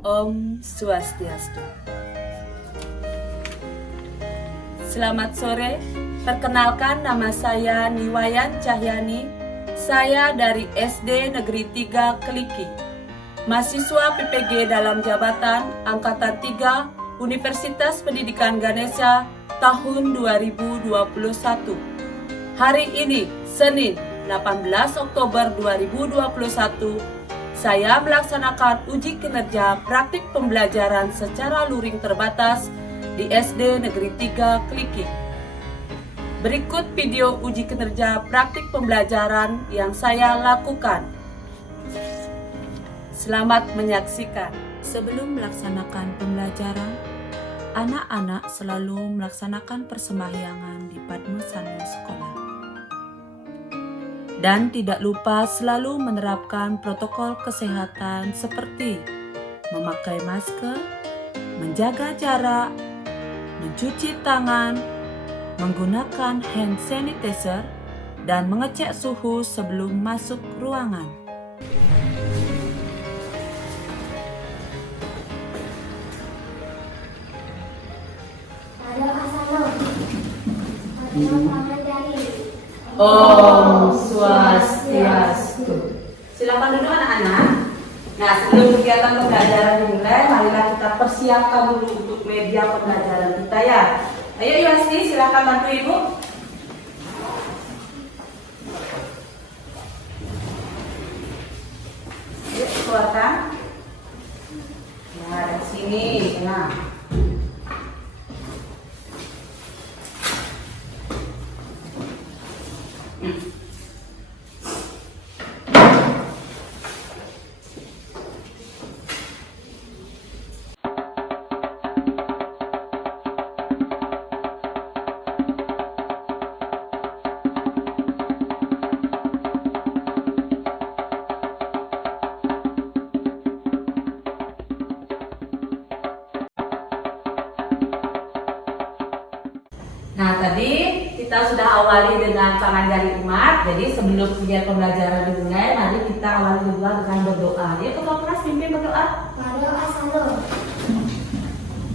Om Swastiastu. Selamat sore, perkenalkan nama saya Niwayan Cahyani. Saya dari SD Negeri 3 Keliki, mahasiswa PPG dalam jabatan Angkatan 3 Universitas Pendidikan Ganesha tahun 2021. Hari ini, Senin 18 Oktober 2021, saya melaksanakan uji kinerja praktik pembelajaran secara luring terbatas di SD Negeri 3 Keliki. Berikut video uji kinerja praktik pembelajaran yang saya lakukan. Selamat menyaksikan. Sebelum melaksanakan pembelajaran, anak-anak selalu melaksanakan persembahyangan di Padmasana sekolah. Dan tidak lupa selalu menerapkan protokol kesehatan seperti memakai masker, menjaga jarak, mencuci tangan, menggunakan hand sanitizer, dan mengecek suhu sebelum masuk ruangan. Om Swastiastu. Silakan duduk anak-anak. Nah, sebelum kegiatan pembelajaran dimulai, marilah kita persiapkan dulu untuk media pembelajaran kita ya. Ayo Yuasti, silakan bantu Ibu. Ayo keluarkan. Nah, dari sini, nah. Nah, tadi kita sudah awali dengan tangan jari umat. Jadi sebelum kegiatan pembelajaran dimulai, mari kita awali juga dengan berdoa. Yuk ketua kelas pimpin berdoa. Berdoa selalu.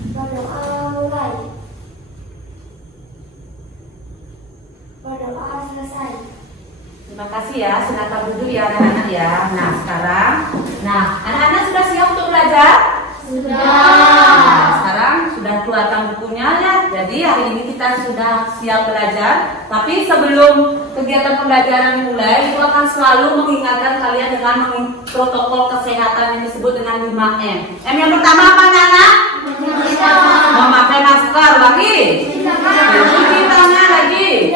Berdoa mulai. Berdoa selesai. Terima kasih ya, silakan duduk ya anak-anak ya. Nah, sekarang, anak-anak sudah siap untuk belajar? Sudah. Nah, sekarang sudah keluarkan bukunya ya. Jadi hari ini kita sudah siap belajar. Tapi sebelum kegiatan pembelajaran dimulai, Ibu akan selalu mengingatkan kalian dengan protokol kesehatan yang disebut dengan 5M. M yang pertama apa anak-anak? Memakai masker lagi. Mencuci tangan lagi.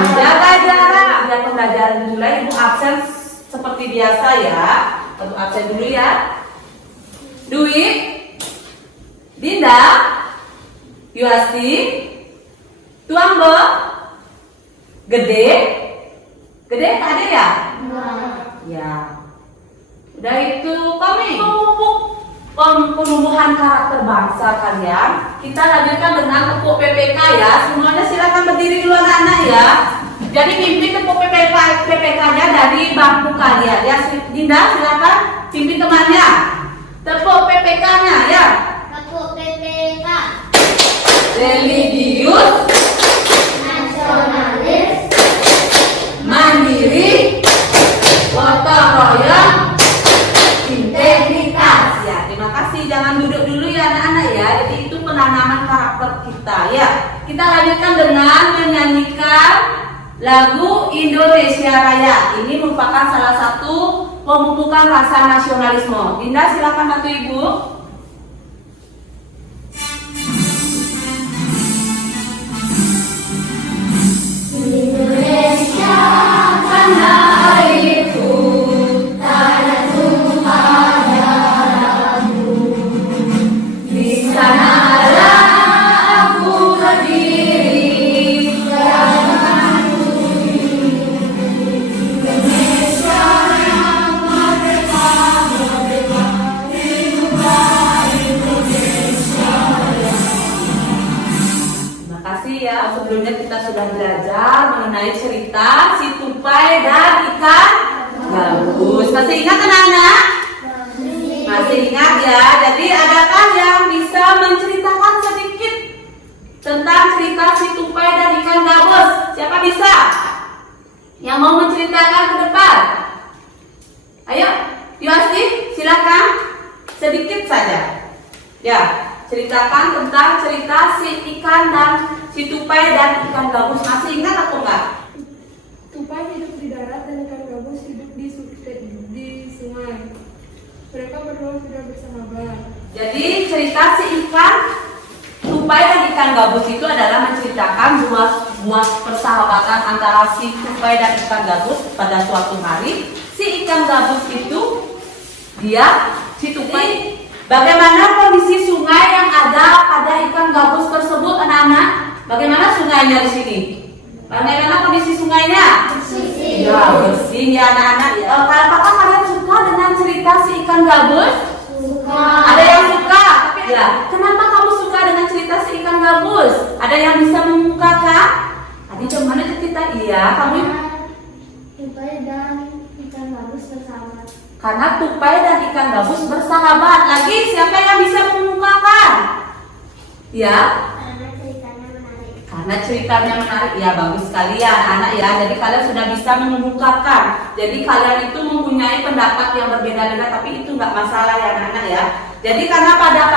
Menjaga jarak. Kegiatan pembelajaran dimulai, Ibu absen seperti biasa ya. Ibu absen dulu ya. Dwi, Dinda, Yuasti, Tuang Bo, Gede ada ya? Ya. Udah itu kami penumbuhan karakter bangsa kalian. Kita lanjutkan dengan tepuk PPK ya. Semuanya silakan berdiri dulu anak-anak ya. Jadi pimpin tepuk PPK-nya dari bangku kalian ya. Dinda silakan pimpin temannya. Tepuk PPK-nya ya. Tepuk PPK. Religius, Nasionalis, mandiri, gotong royong, integritas. Ya, terima kasih. Jangan duduk dulu ya anak-anak ya. Jadi itu penanaman karakter kita ya. Kita lanjutkan dengan menyanyikan lagu Indonesia Raya. Ini merupakan salah satu pemupukan rasa nasionalisme. Dinda silakan bantu Ibu. Indonesia tanah airku, tanah tumpah darahku. Di sanalah aku berdiri, beragamaku. Indonesia yang merdeka, merdeka, hiduplah Indonesia. Terima kasih ya. Sebelumnya kita sudah belajar mengenai cerita si tupai dan ikan gabus. Masih ingat anak-anak? Masih ingat ya? Jadi adakah yang bisa menceritakan sedikit tentang cerita si tupai dan ikan gabus? Siapa bisa? Yang mau menceritakan ke depan? Ayo, Yuasti, silakan. Sedikit saja. Ya, ceritakan tentang cerita si ikan dan si tupai dan ikan gabus. Masih ingat atau enggak? Tupai hidup di darat dan ikan gabus hidup di sungai. Mereka berdua sudah bersahabat. Jadi cerita si ikan tupai dan ikan gabus itu adalah menceritakan buah persahabatan antara si tupai dan ikan gabus. Pada suatu hari si ikan gabus itu si tupai, bagaimana kondisi sungai yang ada pada ikan gabus tersebut, anak-anak? Bagaimana sungainya di sini? Bagaimana kondisi sungainya? Bersih. Ya, bersih ya anak-anak. Apakah kalian suka dengan cerita si ikan gabus? Suka. Ada yang suka? Ya. Kenapa kamu suka dengan cerita si ikan gabus? Ada yang bisa mengungkapkan? Tadi bagaimana cerita? Iya, kamu. Tupai dan ikan gabus bersahabat. Karena tupai dan ikan gabus bersahabat. Lagi, siapa yang bisa mengungkapkan? Ya. Karena ceritanya menarik. Karena ceritanya menarik, ya bagus sekali ya anak ya. Jadi kalian sudah bisa mengungkapkan. Jadi kalian itu mempunyai pendapat yang berbeda-beda, tapi itu nggak masalah ya anak-anak ya. Jadi karena pada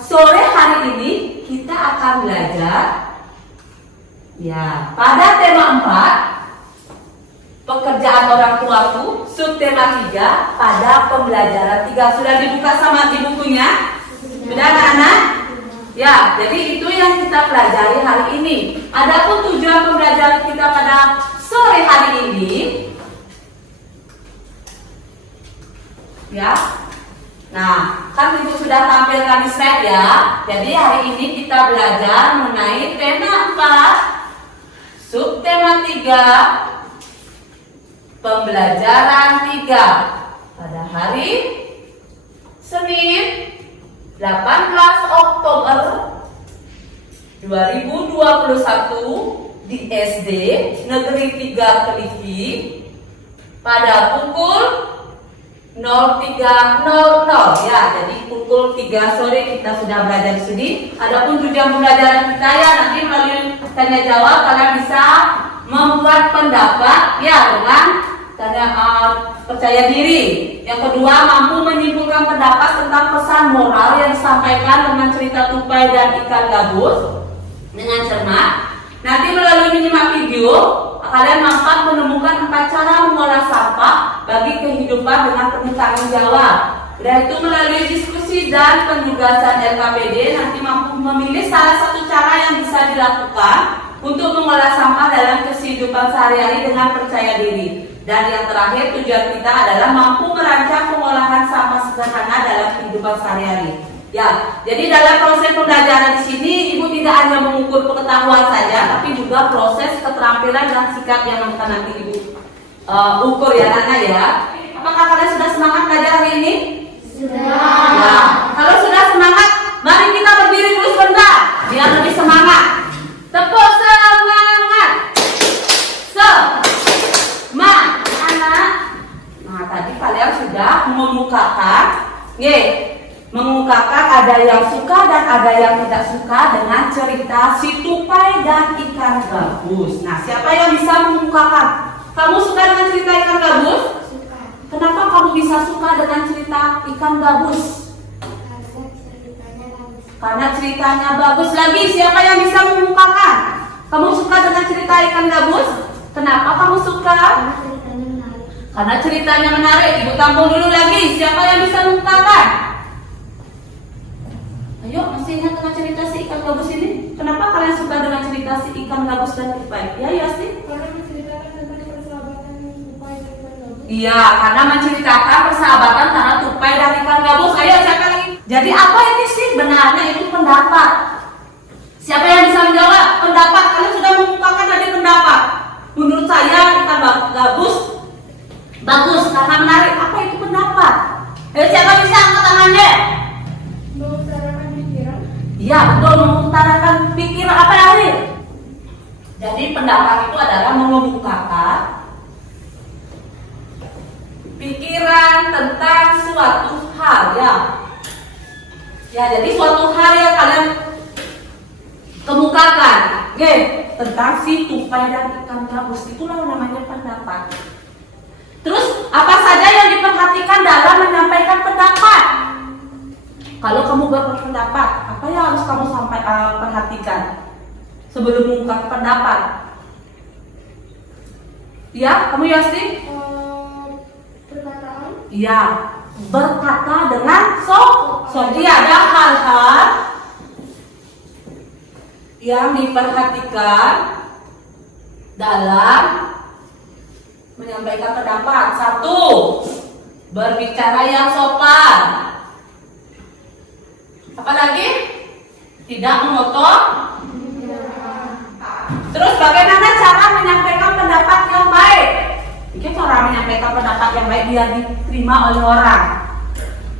sore hari ini kita akan belajar ya pada tema 4 pekerjaan orang tuaku, subtema 3 pada pembelajaran 3. Sudah dibuka sama di bukunya? Sudah anak-anak? Ya, jadi itu yang kita pelajari hari ini. Adapun tujuan pembelajaran kita pada sore hari ini, ya. Nah, kan ibu sudah tampilkan di slide ya. Jadi hari ini kita belajar mengenai tema 4, subtema 3, pembelajaran 3 pada hari Senin 18 Oktober 2021 di SD Negeri 3 Keliki pada pukul 03.00 ya. Jadi pukul 3 sore kita sudah belajar di sini. Adapun tujuan pembelajaran kita ya nanti melalui tanya jawab kalian bisa membuat pendapat ya dengan percaya diri. Yang kedua, mampu menyimpulkan pendapat tentang pesan moral yang disampaikan dengan cerita tupai dan ikan gabus dengan cermat. Nanti melalui menyimak video, kalian mampu menemukan 4 cara mengolah sampah bagi kehidupan dengan penuh tanggung jawab. Dan itu melalui diskusi dan penugasan LKPD, nanti mampu memilih salah satu cara yang bisa dilakukan untuk mengolah sampah dalam kehidupan sehari-hari dengan percaya diri. Dan yang terakhir, tujuan kita adalah mampu merancang pengolahan sampah sederhana dalam kehidupan sehari-hari. Ya, jadi dalam proses pembelajaran di sini, ibu tidak hanya mengukur pengetahuan saja, tapi juga proses keterampilan dan sikap yang akan nanti ibu ukur ya anak ya. Apakah kalian sudah semangat belajar hari ini? Sudah. Ya, kalau sudah semangat, mari kita berdiri dulu sebentar, biar lebih semangat. Tepuk semangat. Nah, tadi kalian sudah mengungkapkan ada yang suka dan ada yang tidak suka dengan cerita si tupai dan ikan gabus. Nah, siapa yang bisa mengungkapkan? Kamu suka dengan cerita ikan gabus? Suka. Kenapa kamu bisa suka dengan cerita ikan gabus? Karena ceritanya bagus. Karena ceritanya bagus. Lagi, siapa yang bisa mengungkapkan? Kamu suka dengan cerita ikan gabus? Kenapa kamu suka? Karena ceritanya menarik. Karena ceritanya menarik. Ibu tampung dulu lagi. Siapa yang bisa mengungkapkan? Ayo, masih ingat dengan cerita si ikan gabus ini? Kenapa kalian suka dengan cerita si ikan gabus dan tupai? Ya, Yasti? Karena menceritakan tentang persahabatan tupai dan ikan gabus. Iya, karena menceritakan persahabatan antara tupai dan ikan gabus. Ayo, siapa lagi? Jadi apa ini sih? Benarnya itu pendapat. Siapa yang bisa menjawab? Pendapat. Kalian sudah mengungkapkan tadi pendapat. Menurut saya ikan gabus bagus karena menarik. Apa itu pendapat? Ayo, siapa bisa angkat tangannya? Mengutarakan pikiran. Iya, betul, mengutarakan pikiran apa lagi? Jadi pendapat itu adalah mengemukakan pikiran tentang suatu hal. hal ya. Ya, jadi suatu hal yang kalian kemukakan, oke, tentang si tupai dan ikan gabus, itulah namanya pendapat. Terus apa saja yang diperhatikan dalam menyampaikan pendapat? Kalau kamu berpendapat, apa yang harus kamu perhatikan sebelum mengungkap pendapat? Ya, kamu Yosti? Perkataan. Iya, berkata dengan sopan. Iya, ada hal-hal yang diperhatikan dalam menyampaikan pendapat. Satu, berbicara yang sopan. Apalagi? Tidak memotong. Terus bagaimana cara menyampaikan pendapat yang baik? Oke, cara menyampaikan pendapat yang baik biar diterima oleh orang.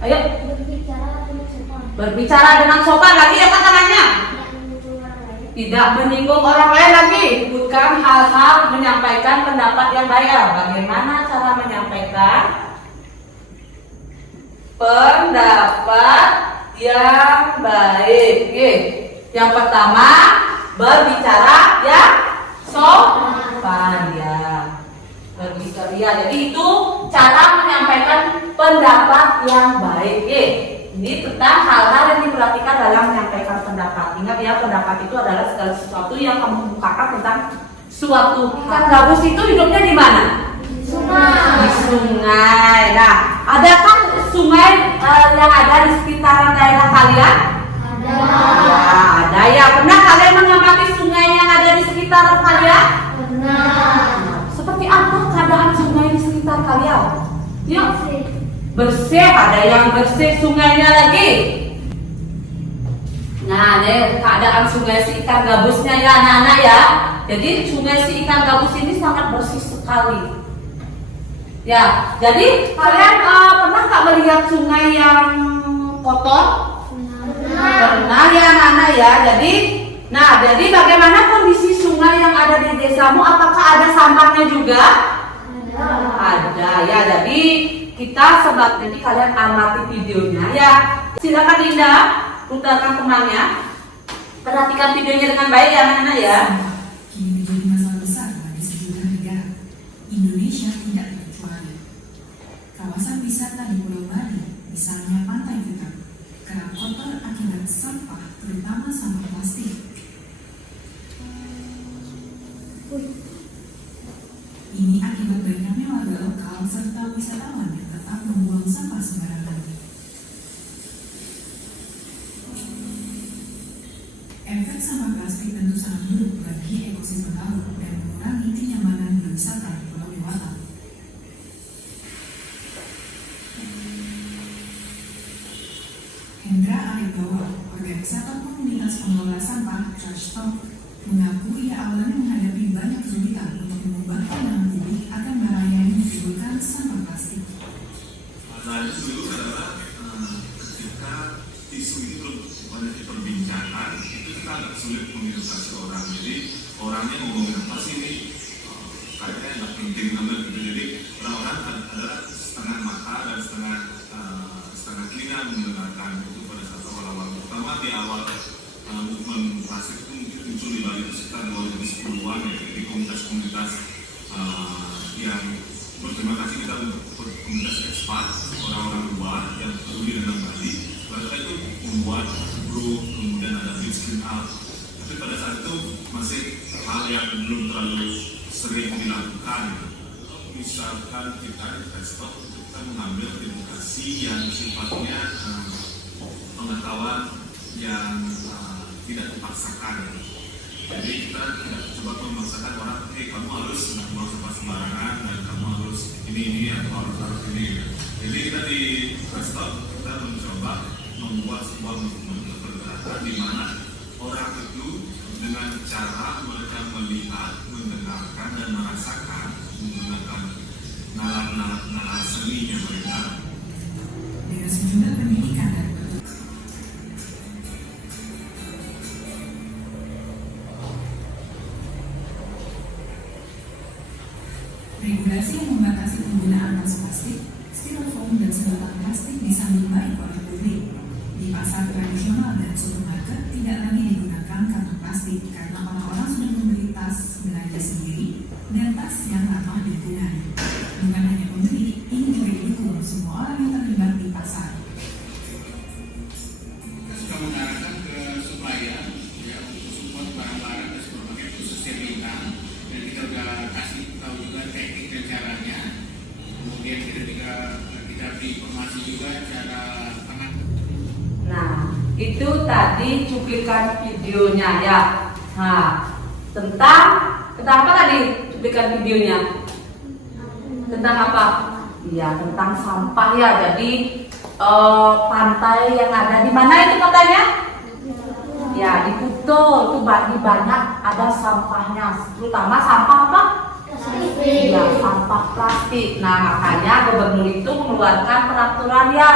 Ayo. Berbicara dengan sopan. Berbicara dengan sopan lagi apa namanya? Tidak menyinggung orang lain lagi. Bukan hal-hal menyampaikan pendapat yang baik. Bagaimana cara menyampaikan pendapat yang baik? Oke. Yang pertama, berbicara yang sopan ya. Berbicara ya. Jadi itu cara menyampaikan pendapat yang baik. Oke. Ini tentang hal-hal yang diperhatikan dalam menyampaikan pendapat. Ingat ya, pendapat itu adalah segala sesuatu yang kamu kemukakan tentang suatu. Ikan gabus itu hidupnya di mana? Di sungai. Di sungai. Nah, adakah sungai yang ada di sekitaran daerah kalian? Ada. Ya, ada ya. Pernah kalian mengamati sungai yang ada di sekitar kalian? Benar. Seperti apa keadaan sungai di sekitar kalian? Yuk. Bersih, ada yang bersih sungainya lagi. Nah, ini keadaan sungai si ikan gabusnya ya anak-anak ya. Jadi sungai si ikan gabus ini sangat bersih sekali. Ya, jadi kalian pernah nggak melihat sungai yang kotor? Pernah ya anak-anak ya. Jadi bagaimana kondisi sungai yang ada di desamu? Apakah ada sampahnya juga? Ada ya. Jadi jadi kalian amati videonya ya. Silakan Dinda, putarkan temannya. Perhatikan videonya dengan baik ya anak-anak ya. Kini menjadi masalah besar bagi sejumlah negara. Indonesia tidak terkecuali. Kawasan wisata di Pulau Bali, misalnya Pantai Kuta, kerap kotor akibat sampah, terutama sampah plastik. Ini akibat banyaknya warga lokal serta wisatawan yang tetap membuang sampah sembarangan. Efek sampah plastik tentu sangat buruk bagi ekosistem laut dan mengurangi kenyamanan berwisata di Pulau Dewata. Hendra Aribawa, organisator komunitas pengelola sampah Trash Talk, mengaku ia awalnya menghadapi banyak kesulitan untuk mengubah pandangan publik akan bahaya yang ditimbulkan sampah plastik. Nah, itu dulu adalah ketika isu itu belum banyak diperbincangkan, itu kita agak sulit mengedukasi orang. Jadi orangnya ngomongin apa sih ini, kayaknya nggak penting banget gitu. Jadi orang-orang adalah setengah mata dan setengah telinga mendengarkan itu pada saat awal-awal. Pertama di awal movement plastik itu mungkin muncul di Bali itu sekitar 2010-an ya. Jadi komunitas-komunitas yang berterima kasih kita untuk komunitas ekspat, orang-orang luar yang peduli dengan Bali. Mereka itu membuat grup, kemudian ada beach clean up. Tapi pada saat itu masih hal yang belum terlalu sering dilakukan. Misalkan kita investor, kita mengambil edukasi yang sifatnya pengetahuan yang tidak dipaksakan. Jadi kita tidak coba memaksakan orang, kamu harus buang sampah sembarangan dan kamu harus ini atau harus ini. Jadi kita di Preston kita mencoba membuat sebuah movement pergerakan di mana orang itu dengan cara mereka melihat, mendengarkan dan merasakan menggunakan nalar seninya mereka. Dengan sejumlah pendidikan dan regulasi yang membatasi penggunaan tas plastik Styrofoam dan sedotan plastik disambut baik oleh publik. Di pasar tradisional dan supermarket tidak lagi digunakan kantong plastik karena orang-orang sudah membeli tas belanja sendiri dan tas yang ramah lingkungan. Bukan hanya pembeli, ini juga didukung semua orang yang terlibat di pasar. Kita sudah mengarahkan ke supplier ya untuk support barang-barang ke supermarket khususnya bintang, dan kita sudah kasih tahu juga teknik dan caranya. Kemudian kita beri informasi juga cara pengaman. Nah, itu tadi cuplikan videonya ya. Nah, tentang apa tadi cuplikan videonya? Tentang apa? Iya, tentang sampah ya. Jadi pantai yang ada di mana itu pantainya? Ya, di Kuto itu banyak ada sampahnya, terutama sampah apa? Ya, sampah plastik. Nah, makanya gubernur itu mengeluarkan peraturan ya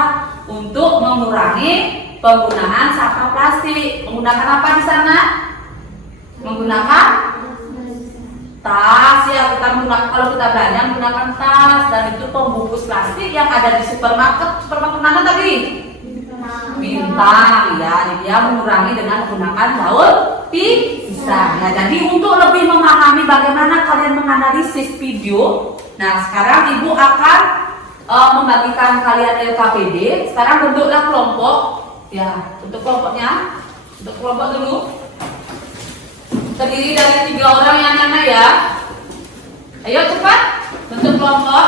untuk mengurangi penggunaan sampah plastik. Menggunakan apa di sana? Menggunakan tas ya, kita menggunakan, kalau kita belanja menggunakan tas, dan itu pembungkus plastik yang ada di supermarket mana tadi? Bintang ya, jadi dia mengurangi dengan menggunakan daun pisang. Nah, jadi untuk lebih memahami bagaimana kalian menganalisis video, nah sekarang ibu akan membagikan kalian LKPD. Sekarang bentuklah kelompok ya, untuk kelompoknya, untuk kelompok dulu terdiri dari 3 orang yang mana ya. Ayo cepat bentuk kelompok.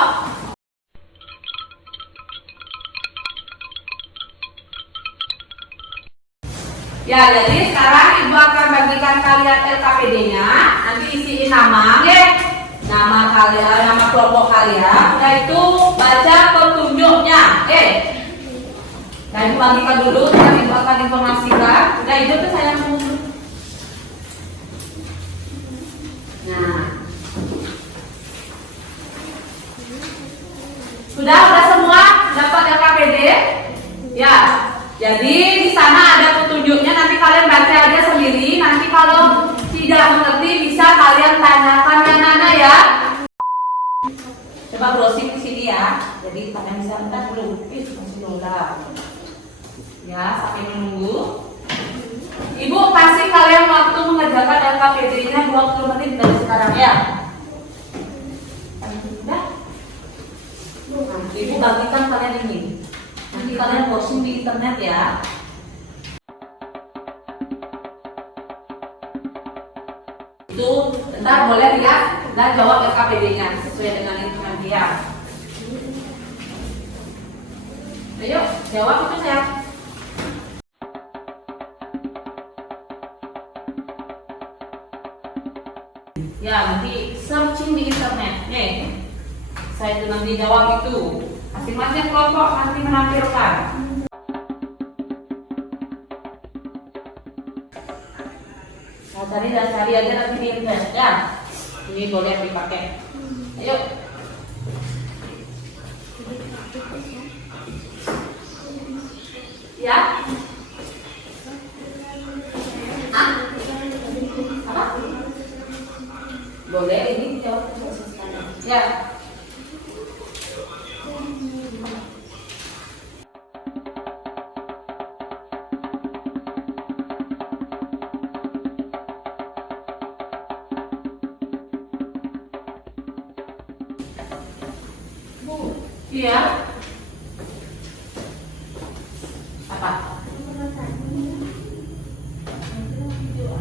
Ya, jadi sekarang ibu akan bagikan kalian LKPD-nya. Nanti isiin nama ya, nama kalian, nama kelompok kalian. Udah itu baca petunjuknya. Nah, ibu bagikan dulu, nanti ibu akan informasikan. Udah itu tuh saya mau. Nah, sudah semua dapat LKPD? Ya. Jadi di sana ada petunjuknya, nanti kalian baca aja sendiri. Nanti kalau tidak mengerti bisa kalian tanyakan yang mana ya. Coba browsing di sini ya. Jadi kalian bisa minta dulu. Masih lola. Ya, sampai menunggu. Ibu kasih kalian waktu mengerjakan LKPD-nya 20 menit dari sekarang ya. Sudah? Nah, ibu bagikan kalian ini. Nanti kalian browsing di internet ya. Itu ntar boleh lihat dan jawab LKPD-nya sesuai dengan itu nanti ya. Ayo jawab itu saya. Ya, nanti searching di internet. Saya itu nanti jawab itu. Masing-masing kelompok nanti menampilkan. Nah, cari aja nanti di internet ya. Ini boleh dipakai. Ayo. Ya. Apa? Boleh ini jawab sekalian. Ya. Iya. Apa?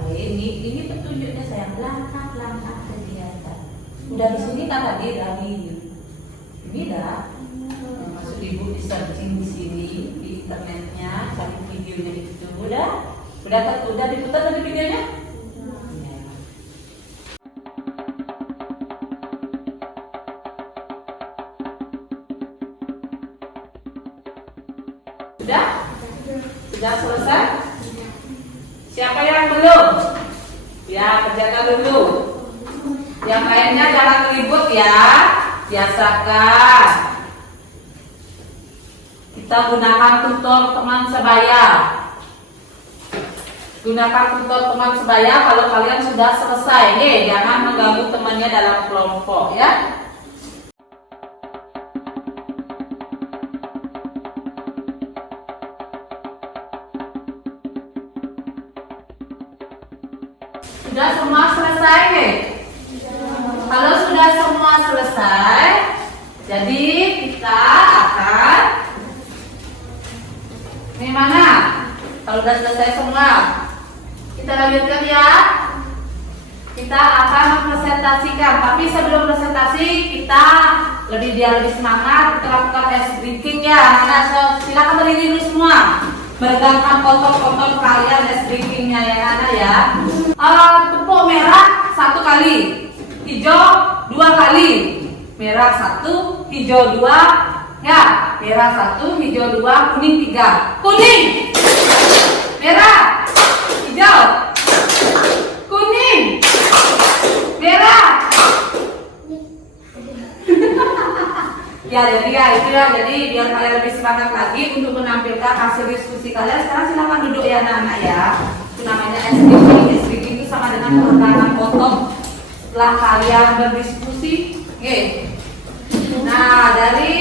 Ini petunjuknya sayang, langkah kegiatan. Udah di sini kan tadi dari ini dah. Maksud ibu di searching di sini di internetnya, cari videonya itu udah diputar tadi videonya? Sudah selesai? Siapa yang belum? Ya, kerjakan dulu. Yang lainnya jangan ribut ya. Biasakan. Kita gunakan tutor teman sebaya. Gunakan tutor teman sebaya kalau kalian sudah selesai. Jangan mengganggu temannya dalam kelompok ya. Sudah semua selesai, Ge? Kalau sudah semua selesai, jadi kita akan ini mana? Kalau sudah selesai semua, kita lanjutkan ya. Kita akan mempresentasikan, tapi sebelum presentasi kita biar lebih semangat, kita lakukan ice breaking ya. Anak-anak silakan berdiri dulu semua. Meregangkan kotor-kotor kalian ice breakingnya ya anak ya. Tepuk merah 1 kali, hijau 2 kali. Merah 1, hijau 2, ya. Merah 1, hijau 2, kuning 3. Kuning, merah, hijau, kuning, merah. Ya jadi ya itu ya, jadi biar kalian lebih semangat lagi untuk menampilkan hasil diskusi kalian. Sekarang silakan duduk ya anak-anak ya. Itu namanya ice breaking itu sama dengan peregangan otot setelah kalian berdiskusi. Oke. Nah dari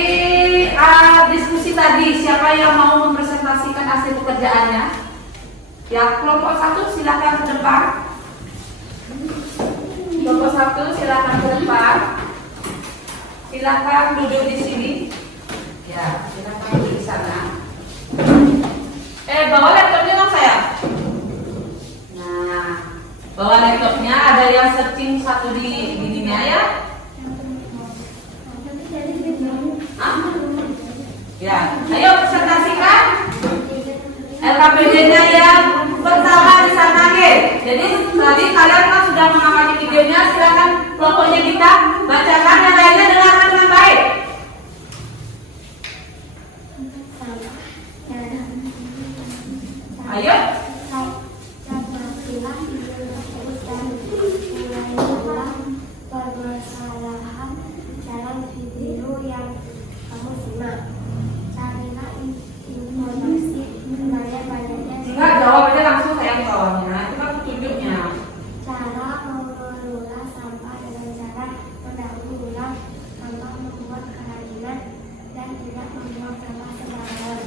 diskusi tadi siapa yang mau mempresentasikan hasil pekerjaannya? Ya kelompok 1 silakan ke depan. Kelompok 1 silakan ke depan. Silakan duduk di sini. Ya, silakan duduk di sana. Bawa laptopnya dong saya. Nah, bawa laptopnya. Ada yang searching satu di ininya ya. Ya, ayo presentasikan LKPD-nya yang pertama di sana, Ge. Jadi tadi kalian kan sudah mengamati videonya, silakan kelompoknya kita bacakan, yang lainnya dengarkan dengan baik. Ayo. Permasalahan dalam video yang kamu simak. Carilah informasi banyak-banyaknya. Enggak, jawab aja langsung sayang bawahnya. Itu kan petunjuknya. Cara mengelola sampah dengan cara mendaur ulang sampah, membuat kerajinan, dan tidak membuang sampah sembarangan.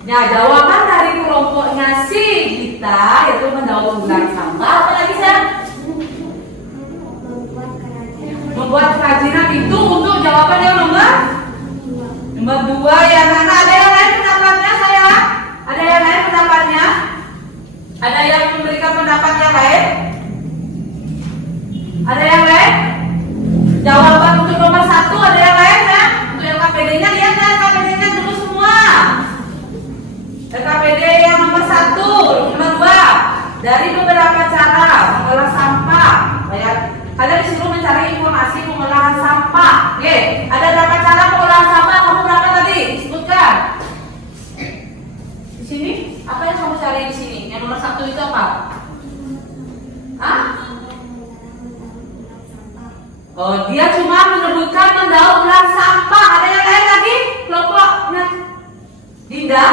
Nah, jawaban dari kelompoknya si kita yaitu mendaur ulang sampah. Apa lagi sayang? Membuat kerajinan. Membuat kerajinan itu untuk jawaban yang nomor 2 ya. Nah, ada yang lain pendapatnya sayang? Ada yang lain pendapatnya? Ada yang memberikan pendapat yang lain? Ada yang lain? Jawaban untuk nomor 1 ada yang lain ya? Untuk LKPD-nya lihat ya, LKPD-nya dulu semua. LKPD yang nomor 1, nomor 2. Dari beberapa cara mengolah sampah. Kalian disuruh mencari informasi pengolahan sampah. Oke, ada berapa cara pengolahan sampah? Kamu berapa tadi? Sebutkan. Di sini, apa yang kamu cari di sini? Yang nomor 1 itu apa? Hah? Oh, dia cuma menyebutkan mendaur ulang sampah. Ada yang lain lagi? Kelompok Dinda?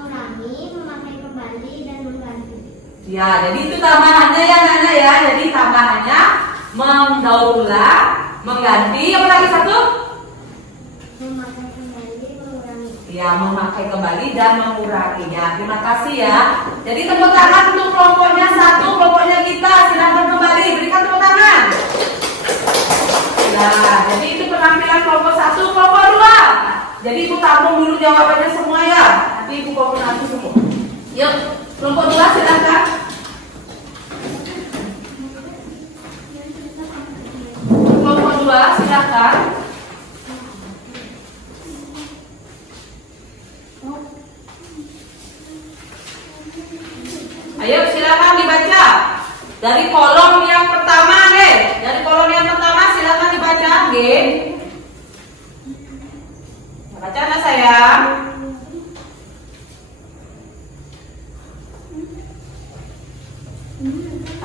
Mengurangi, memakai kembali, dan mengganti. Ya, jadi itu tambahannya ya anak-anak ya. Jadi tambahannya mendaur ulang, mengganti, apa lagi satu? Memakai kembali, mengurangi. Ya, memakai kembali dan mengurangi ya. Terima kasih ya. Jadi tepuk tangan untuk kelompoknya 1, kelompoknya kita. Silakan kembali, berikan tepuk tangan. Nah, jadi itu penampilan kelompok 1, kelompok 2. Jadi ibu tampung dulu jawabannya semua ya. Nanti ibu koordinasi semua. Yuk, kelompok 2 silakan. Kelompok 2 silakan. Ayo silakan dibaca. Dari kolom yang pertama, Ge. Dari kolom yang pertama silakan dibaca, Ge. Baca anak sayang.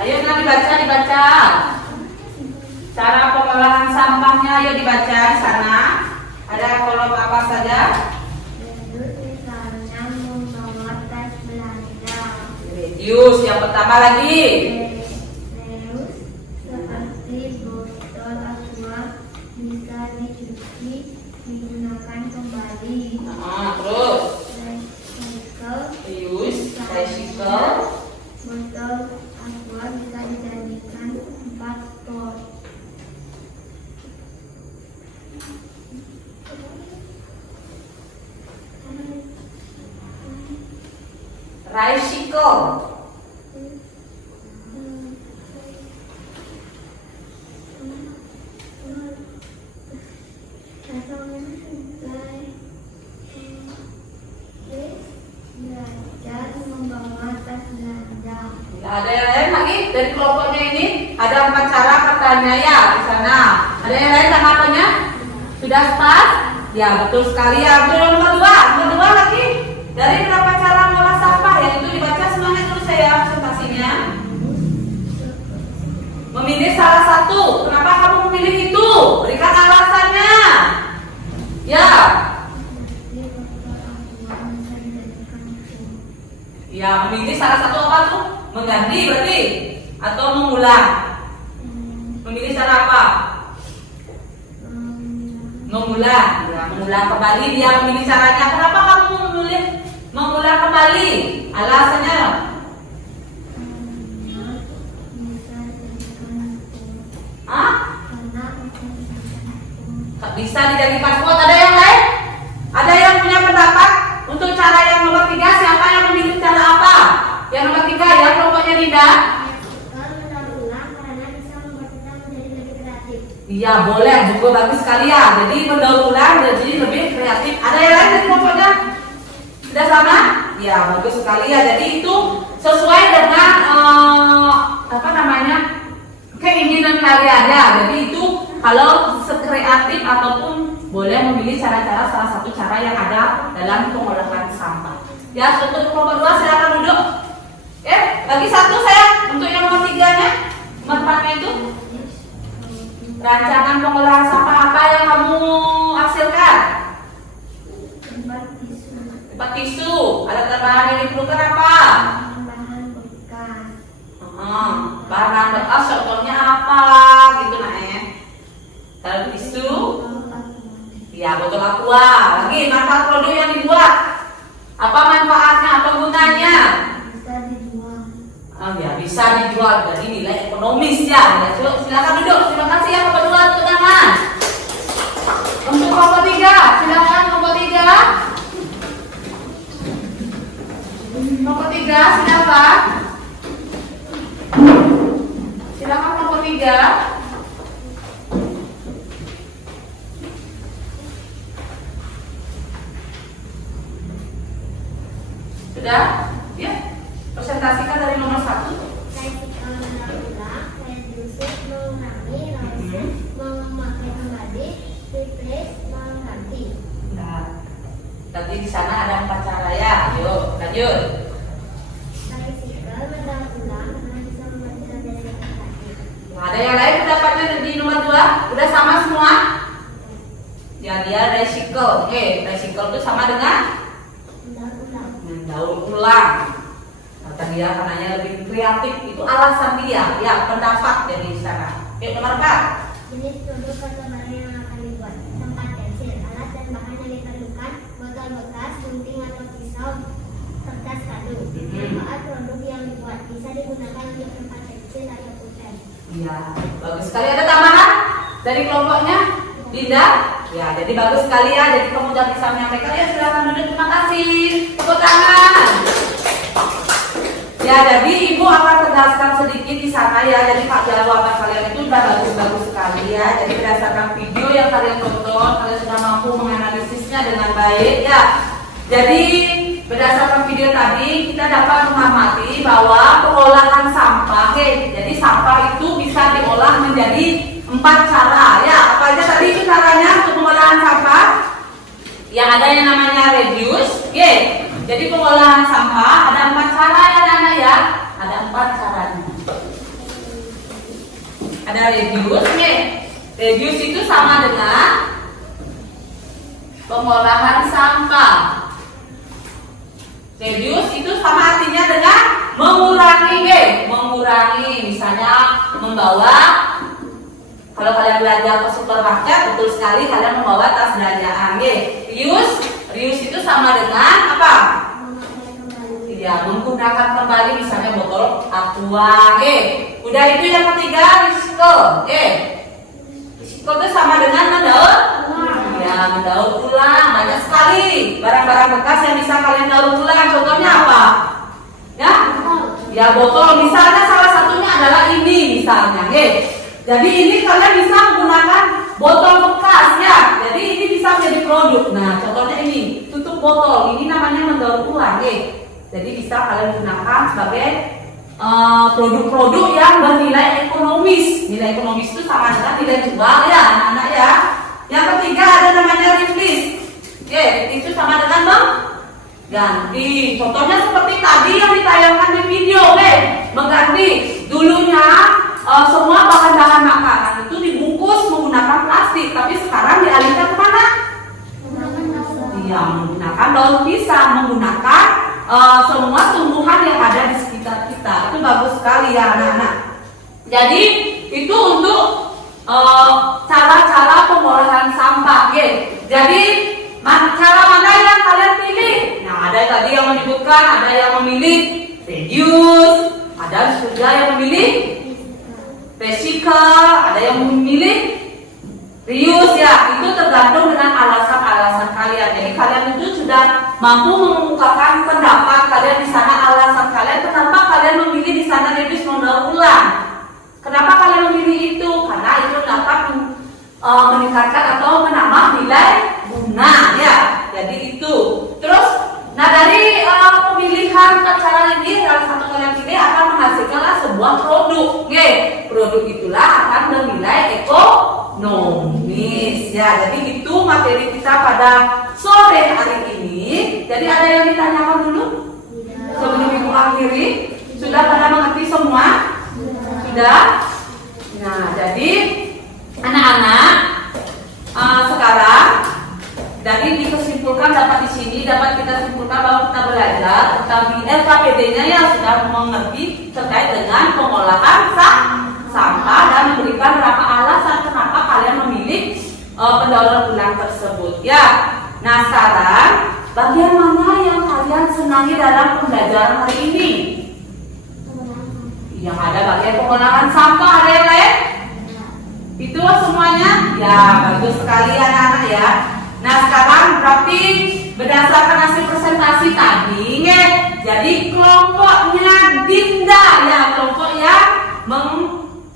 Ayo nak dibaca. Cara pengolahan sampahnya ayo dibaca di sana. Ada kolom apa saja? Misalnya membawa tas belanja. Reduce yang pertama lagi. Reus seperti botol aqua bisa dicuci, digunakan kembali. Terus Recycle, reuse, recycle. botol aqua bisa dijadikan Tricycle. Belajar membawa tas belanja. Ada yang lain lagi dari kelompoknya ini? Ada 4 cara katanya ya di sana. Ada yang lain tanggapannya? Sudah pas? Ya betul sekali ya. Betul nomor 2 lagi. Dari berapa cara mengolah sampah? Yang itu dibaca semuanya dulu saya presentasinya. Memilih salah satu. Kenapa kamu memilih itu? Berikan alasannya. Ya. Ya, memilih salah satu apa tuh? Mengganti berarti atau mengulang? Memilih cara apa? Mengulang. Ya, mengulang kembali dia memilih caranya. Kenapa kamu memilih mengulang kembali? Alasannya? Hah? Bisa dijadikan quote. Ada yang lain? Ada yang punya pendapat untuk cara yang nomor 3? Siapa yang memilih cara apa? Yang nomor 3 ya kelompoknya Dinda. Mendaur-ulang karena bisa membuat kita menjadi lebih kreatif. Iya boleh, juga bagus sekali ya. Jadi mendaur ulang jadi lebih kreatif. Ada yang lain dari kelompoknya? Sudah sama? Ya bagus sekali ya. Jadi itu sesuai dengan keinginan kalian ya. Jadi itu kalau sekreatif ataupun boleh memilih cara-cara salah satu cara yang ada dalam pengolahan sampah. Ya untuk kelompok 2 silakan duduk. Bagi satu saya untuk yang nomor 3-nya, nomor 4-nya itu. Rancangan pengolahan sampah apa yang kamu hasilkan? Tempat tisu. Ada tambahan yang diperlukan apa? Bahan bekas. Bahan bekas contohnya apa? Gitu Kalau tisu, ya botol aqua. Lagi manfaat produk yang dibuat. Apa manfaatnya? Apa gunanya? Bisa dijual. Ya bisa dijual. Jadi nilai ekonomis ya. Silakan duduk. Terima kasih ya kelompok 2 untuk tangan. Untuk kelompok 3, silakan kelompok 3. Kelompok 3 silakan. Silakan kelompok 3. Sudah? Ya. Presentasikan dari nomor 1. Tricycle mendaur-ulang, reduce mengurangi, memakai kembali, replace mengganti. Nah, nanti di sana ada 4 cara ya. Yuk, lanjut. Tricycle mendaur-ulang karena bisa membuat kita jadi lebih kreatif. Ada yang lain pendapatnya di nomor 2? Udah sama semua? Ya dia recycle. Recycle itu sama dengan mendaur ulang. Kata dia karenanya lebih kreatif. Itu alasan dia. Ya pendapat dari sana. Nomor 4. Jenis produk atau barang yang akan dibuat: tempat pensil, alat dan bahan yang diperlukan, botol bekas, gunting atau pisau, kertas kado. Manfaat produk yang dibuat bisa digunakan untuk tempat pensil atau pulpen. Iya, bagus sekali. Ada tambahan dari kelompoknya, Dinda? Ya, jadi bagus sekali ya. Jadi kamu sudah bisa menyampaikan. Ya, silakan duduk. Terima kasih. Tepuk tangan. Ya, jadi ibu akan tegaskan sedikit di sana ya. Jadi jawaban kalian itu sudah bagus-bagus sekali ya. Jadi berdasarkan video yang kalian tonton, kalian sudah mampu menganalisisnya dengan baik ya. Jadi berdasarkan video tadi kita dapat mengamati bahwa pengolahan sampah, jadi sampah itu bisa diolah menjadi 4 cara ya. Apa aja tadi itu caranya untuk pengolahan sampah? Yang ada yang namanya reduce, jadi pengolahan sampah ada 4 cara ya Nana ya. Ada 4 caranya. Ada reduce, reduce itu sama dengan pengolahan sampah. Reduce itu sama artinya dengan mengurangi, mengurangi. Misalnya membawa, kalau kalian belajar ke supermarket, betul sekali kalian membawa tas belanjaan. Reuse itu sama dengan apa? Ya, menggunakan kembali, misalnya botol aqua. Udah itu yang ketiga, recycle. Recycle itu sama dengan mendaur barang-barang bekas yang bisa kalian daur ulang. Contohnya apa? Ya botol. Misalnya salah satunya adalah ini misalnya. Jadi ini kalian bisa menggunakan botol bekas ya. Jadi ini bisa menjadi produk. Nah contohnya ini tutup botol. Ini namanya mendaur ulang. Jadi bisa kalian gunakan sebagai produk-produk yang bernilai ekonomis. Nilai ekonomis itu sama dengan nilai jual ya anak-anak ya. Yang ketiga ada namanya refresh. Itu sama dengan mengganti. Contohnya seperti tadi yang ditayangkan di video, mengganti. Dulunya semua bahan-bahan makanan itu dibungkus menggunakan plastik, tapi sekarang dialihkan ke mana? Iya, menggunakan daun pisang, menggunakan semua tumbuhan yang ada di sekitar kita. Itu bagus sekali ya anak-anak. Jadi itu untuk cara-cara pengolahan sampah. Jadi cara mana yang kalian pilih? Nah, ada tadi yang menyebutkan, ada yang memilih reduce, ada juga yang memilih recycle, ada yang memilih reuse ya. Itu tergantung dengan alasan-alasan kalian. Jadi kalian itu sudah mampu mengungkapkan pendapat kalian di sana, alasan kalian kenapa kalian memilih di sana reduce mendaur ulang. Kenapa kalian memilih itu? Karena itu dapat meningkatkan atau menambah nilai guna ya. Jadi itu. Terus, nah dari pemilihan cara ini, salah satu kalian pilih akan menghasilkanlah sebuah produk. Produk itulah akan bernilai ekonomis ya. Jadi itu materi kita pada sore hari ini. Jadi ada yang ditanyakan dulu sebelum ibu akhiri? Sudah pada mengerti semua? Sudah? Nah, jadi anak-anak sekarang dari dikesimpulan dapat di sini dapat kita simpulkan bahwa kita belajar tentang LKPD-nya yang sudah mengerti terkait dengan pengolahan sampah dan memberikan beberapa alasan kenapa kalian memilih pendaur ulang tersebut ya. Nah sekarang bagian mana yang kalian senangi dalam pembelajaran hari ini? Yang ada bagian pengolahan sampah, ada yang lain? Itu semuanya? Ya bagus sekali anak-anak ya. Nah sekarang berarti berdasarkan hasil presentasi tadi jadi kelompoknya Dinda ya, kelompok yang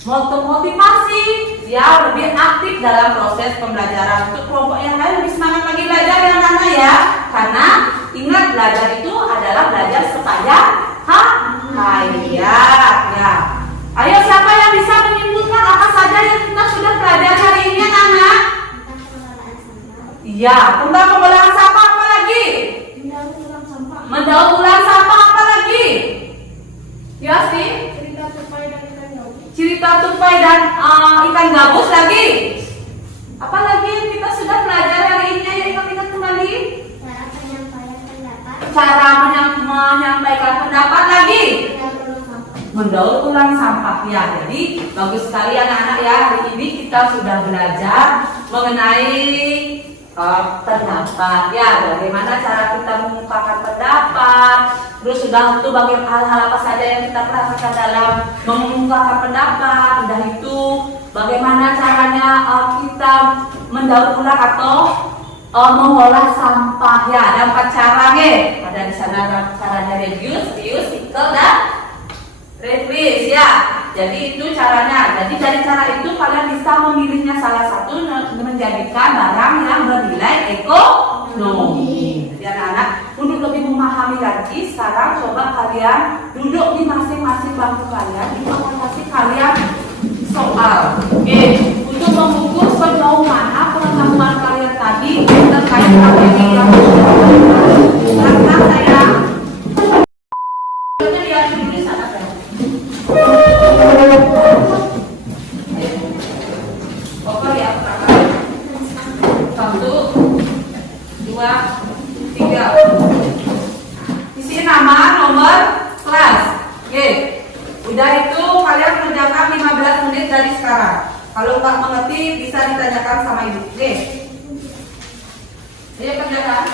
memotivasi ya lebih aktif dalam proses pembelajaran. Untuk kelompok yang lain lebih semangat lagi belajar ya anak-anak ya. Karena ingat belajar itu adalah belajar supaya kaya ya. Ayo siapa yang bisa menyimpulkan apa saja yang kita sudah pelajari hari ini anak-anak? Iya, tentang pengolahan sampah apa lagi? Mendaur ulang sampah apa lagi? Ya sih? Cerita tupai dan ikan gabus lagi. Apa lagi yang kita sudah pelajari hari ini? Ayo ingat-ingat kembali. Cara menyampaikan pendapat lagi. Mendaur ulang sampah ya. Jadi bagus sekali anak-anak ya. Hari ini kita sudah belajar mengenai pendapat ya, bagaimana cara kita mengungkapkan pendapat. Terus sudah itu bagaimana hal-hal apa saja yang kita perhatikan dalam mengungkapkan pendapat. Udah itu bagaimana caranya kita mendaur ulang atau mengolah sampah ya. Ada 4 cara ada di sana caranya reduce, reuse, recycle dan refresh ya. Jadi itu caranya. Jadi dari cara itu kalian bisa memilihnya salah satu menjadikan barang yang bernilai ekonomi. Jadi anak-anak untuk lebih memahami lagi, sekarang coba kalian duduk di masing-masing bangku kalian. Itu akan kasih kalian soal. Untuk mengukur sejauh mana pengetahuan kalian tadi terkait materi yang karena saya lihat dulu di sana kan. Oke ya, 1, 2, 3. Isi nama, nomor, kelas. Udah itu kalian kerjakan 15 menit dari sekarang. Kalau nggak mengerti bisa ditanyakan sama ibu. Ayo kerjakan.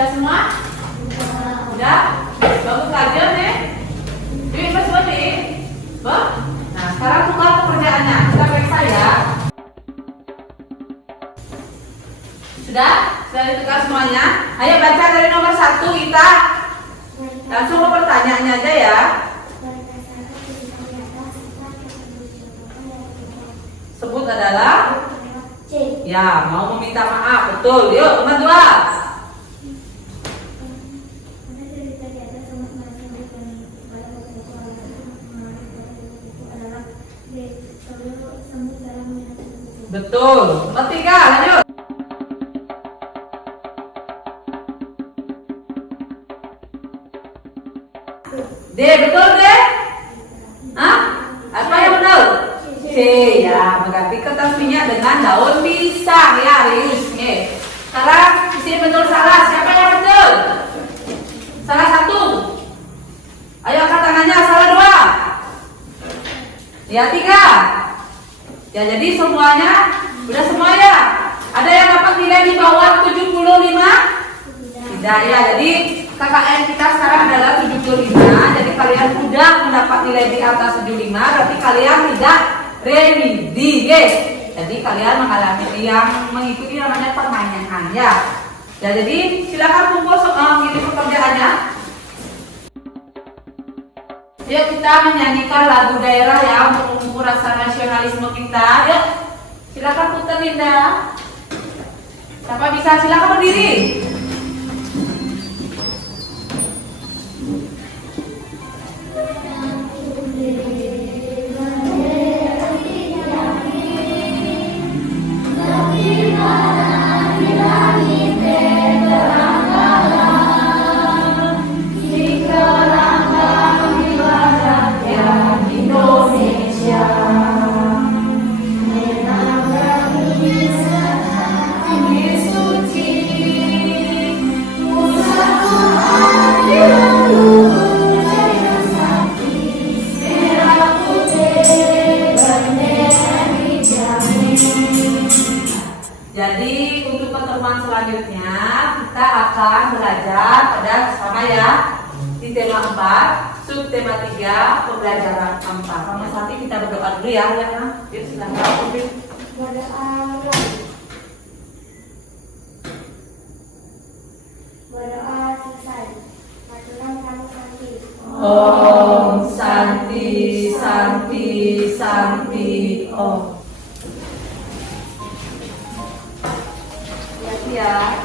Sudah semua? Sudah? Bagus aja nih. Yuk, coba nih. Nah, sekarang tukar pekerjaannya. Kita periksa ya. Sudah? Sudah ditukar semuanya? Ayo baca dari nomor 1 kita. Langsung ke pertanyaannya aja ya. Sebut adalah C. ya, mau meminta maaf. Betul. Yuk, nomor 2. Betul. Nomor 3, lanjut. D, betul deh. Hah? Apa yang benar? C, ya. Mengganti kertas minyak dengan daun pisang ya, Rius. Nih. Sekarang isi betul salah. Siapa yang betul? Salah 1. Ayo angkat tangannya. Salah 2. Ya, 3. Ya, jadi semuanya udah semua ya. Ada yang dapat nilai di bawah 75? Tidak ya. Jadi KKN kita sekarang adalah 75. Jadi kalian sudah mendapat nilai di atas 75. Berarti kalian tidak remedi. Jadi kalian mengalami yang mengikuti namanya permainan ya. Ya, jadi silakan kumpul mengikuti pekerjaannya. Yuk kita menyanyikan lagu daerah ya untuk mengukur rasa nasionalisme kita. Yuk, silakan putar Linda. Siapa bisa silakan berdiri. Jadi untuk pertemuan selanjutnya kita akan belajar pada sama ya di tema 4, subtema 3, pembelajaran 4. Sama nanti kita berdoa dulu ya, Nah. Yuk silakan. Berdoa selesai. Aturan kamu santi. Om Santi Santi Santi Om. Ya.